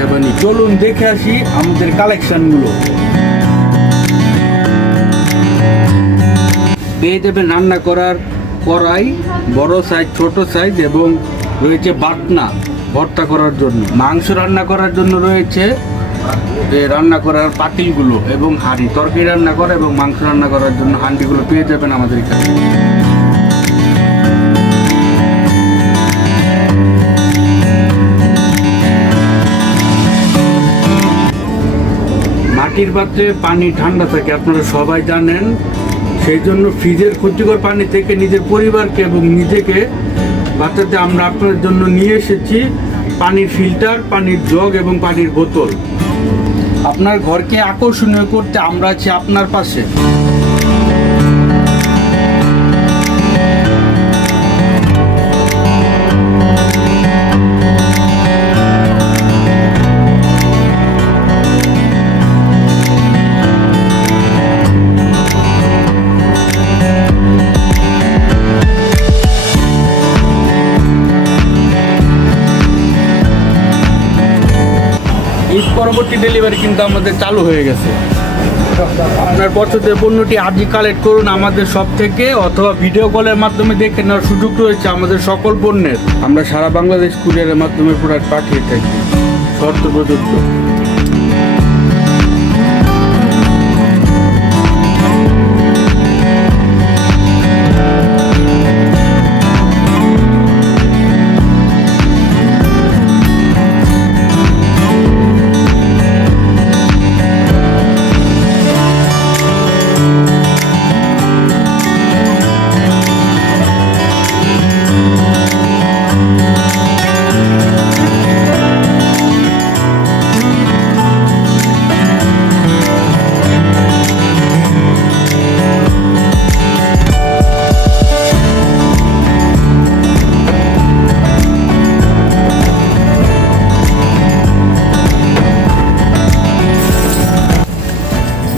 সেবানি। চলুন দেখে আসি আমাদের কালেকশনগুলো। পেয়ে যাবেন রান্না করার কড়াই, বড় সাইজ, ছোট সাইজ, এবং রয়েছে বাটনা ভর্তা করার জন্য। মাংস রান্না করার জন্য রয়েছে রান্না করার পাতিলগুলো এবং হাঁড়ি। তরকারি রান্না করা এবং মাংস রান্না করার জন্য হাঁড়িগুলো পেয়ে যাবেন আমাদের এখানে। মাটির পাত্রে পানি ঠান্ডা থাকে, আপনারা সবাই জানেন। সেই জন্য ফ্রিজের ক্ষতিকর পানি থেকে নিজের পরিবারকে এবং নিজেকে বাঁচাতে আমরা আপনার জন্য নিয়ে এসেছি পানির ফিল্টার, পানির জগ এবং পানির বোতল। আপনার ঘরকে আকর্ষণীয় করতে আমরা আছি আপনার পাশে। ঈদ পরবর্তী ডেলিভারি কিন্তু আমাদের চালু হয়ে গেছে। আপনার পছন্দের পণ্যটি আজই কালেক্ট করুন আমাদের শপ থেকে, অথবা ভিডিও কলের মাধ্যমে দেখে নেওয়ার সুযোগ রয়েছে আমাদের সকল পণ্যের। আমরা সারা বাংলাদেশ কুরিয়ারের মাধ্যমে প্রোডাক্ট পাঠিয়ে থাকি, শর্ত প্রযোজ্য।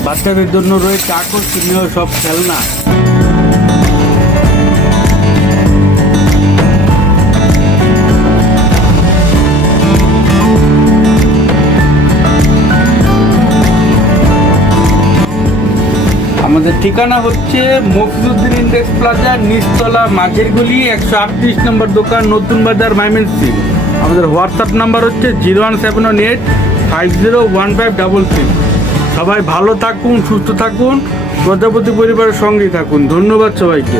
বাচ্চাদের জন্য রয়েছে আকর্ষণীয় সব খেলনা। আমাদের ঠিকানা হচ্ছে মফিজউদ্দিন ইন্ডেক্স প্লাজা, নিচতলা, মাঝের গলি, 138 নম্বর দোকান, নতুন বাজার, ময়মনসিংহ। আমাদের হোয়াটসঅ্যাপ নাম্বার হচ্ছে 01718501566। সবাই ভালো থাকুন, সুস্থ থাকুন, প্রজাপতি পরিবারের সঙ্গেই থাকুন। ধন্যবাদ সবাইকে।